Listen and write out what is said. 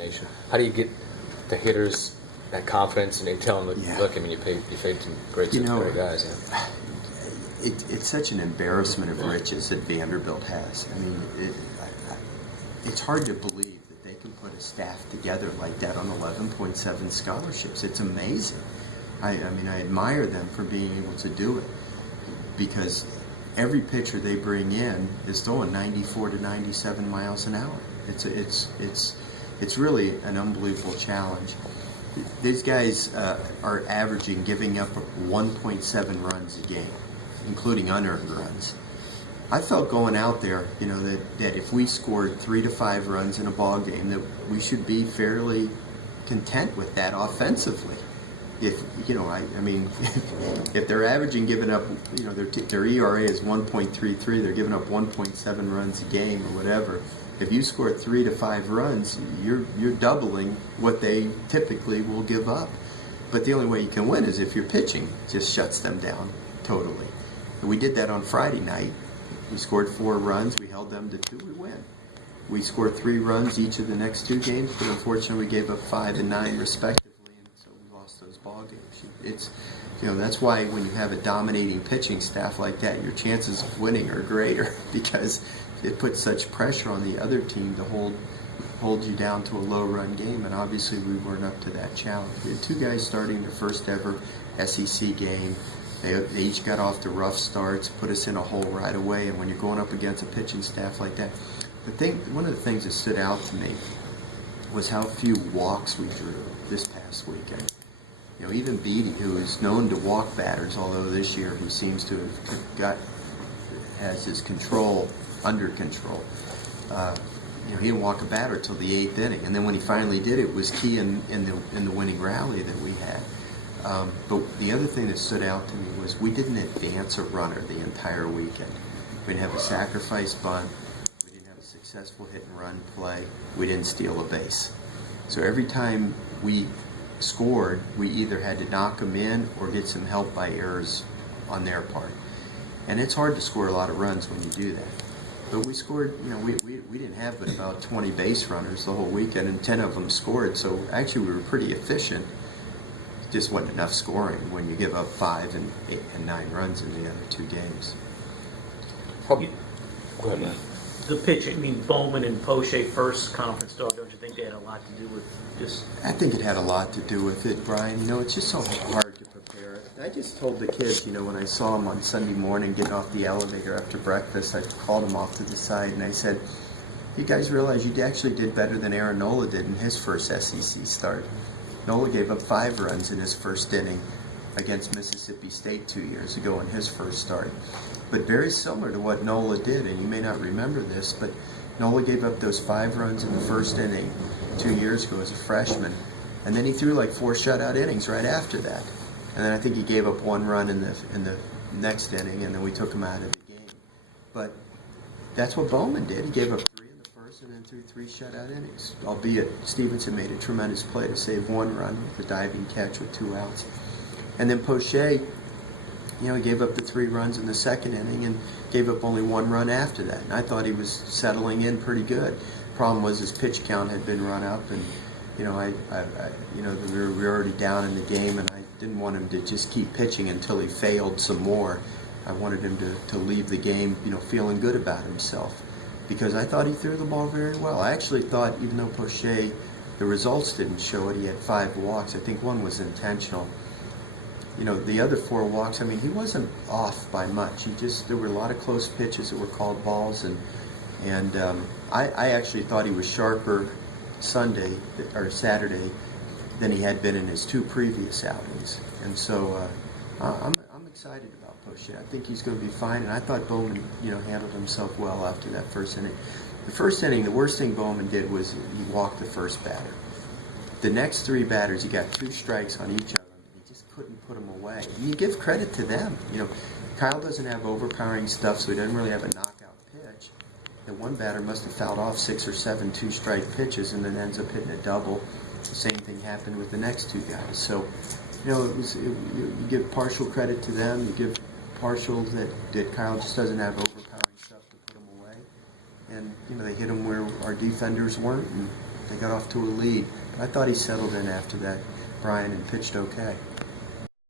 nation. How do you get the hitters that confidence and you tell them, look, I mean, you paid some great guys. Yeah. It's such an embarrassment of riches that Vanderbilt has. I mean, it's hard to believe that they can put a staff together like that on 11.7 scholarships. It's amazing. I mean, I admire them for being able to do it, because every pitcher they bring in is throwing 94 to 97 miles an hour. It's really an unbelievable challenge. These guys are averaging giving up 1.7 runs a game, including unearned runs. I felt going out there, that if we scored 3 to 5 runs in a ball game, that we should be fairly content with that offensively. If if they're averaging giving up, their ERA is 1.33, they're giving up 1.7 runs a game or whatever. If you score 3 to 5 runs, you're doubling what they typically will give up. But the only way you can win is if your pitching just shuts them down totally. And we did that on Friday night. We scored 4 runs, we held them to 2, we win. We scored 3 runs each of the next 2 games, but unfortunately we gave up 5 and 9 respectively, and so we lost those ball games. It's, that's why when you have a dominating pitching staff like that, your chances of winning are greater, because it puts such pressure on the other team to hold you down to a low-run game, and obviously we weren't up to that challenge. We had 2 guys starting their first ever SEC game. They each got off to rough starts, put us in a hole right away, and when you're going up against a pitching staff like that, one of the things that stood out to me was how few walks we drew this past weekend. Even Beatty, who is known to walk batters, although this year he seems to have has his control under control. He didn't walk a batter till the 8th inning, and then when he finally did, it was key in the winning rally that we had. But the other thing that stood out to me was we didn't advance a runner the entire weekend. We didn't have a sacrifice bunt. We didn't have a successful hit and run play. We didn't steal a base. So every time we scored, we either had to knock them in or get some help by errors on their part. And it's hard to score a lot of runs when you do that. But we scored, we didn't have but about 20 base runners the whole weekend, and 10 of them scored. So actually we were pretty efficient. Just wasn't enough scoring when you give up 5 and 8 and 9 runs in the other 2 games. Go ahead, man. The pitching, Bowman and Poche first conference dog, don't you think they had a lot to do with this? I think it had a lot to do with it, Brian. It's just so hard to prepare. I just told the kids, when I saw them on Sunday morning getting off the elevator after breakfast, I called them off to the side and I said, you guys realize you actually did better than Aaron Nola did in his first SEC start. Nola gave up 5 runs in his first inning against Mississippi State 2 years ago in his first start. But very similar to what Nola did, and you may not remember this, but Nola gave up those 5 runs in the first inning 2 years ago as a freshman, and then he threw like 4 shutout innings right after that. And then I think he gave up 1 run in the next inning, and then we took him out of the game. But that's what Bowman did. He gave up 3 in the first and then threw 3 shutout innings, albeit Stevenson made a tremendous play to save 1 run with a diving catch with 2 outs. And then Poche, he gave up the 3 runs in the second inning and gave up only 1 run after that. And I thought he was settling in pretty good. Problem was his pitch count had been run up, and we were already down in the game, and I didn't want him to just keep pitching until he failed some more. I wanted him to leave the game, feeling good about himself, because I thought he threw the ball very well. I actually thought, even though Poche, the results didn't show it, he had 5 walks. I think 1 was intentional. The other 4 walks, he wasn't off by much. There were a lot of close pitches that were called balls, and I actually thought he was sharper Saturday than he had been in his 2 previous outings. And so I'm excited about Poche. I think he's going to be fine, and I thought Bowman, handled himself well after that first inning. The first inning, the worst thing Bowman did was he walked the first batter. The next 3 batters, he got 2 strikes on each of them. He just couldn't put them away. And you give credit to them. Kyle doesn't have overpowering stuff, so he doesn't really have a knockout pitch. The one batter must have fouled off 6 or 7 2-strike pitches and then ends up hitting a double. The same thing happened with the next 2 guys. So, you give partial credit to them. You give partial that Kyle just doesn't have overpowering stuff to put them away. And, they hit them where our defenders weren't, and They got off to a lead. I thought he settled in after that, Brian, and pitched okay.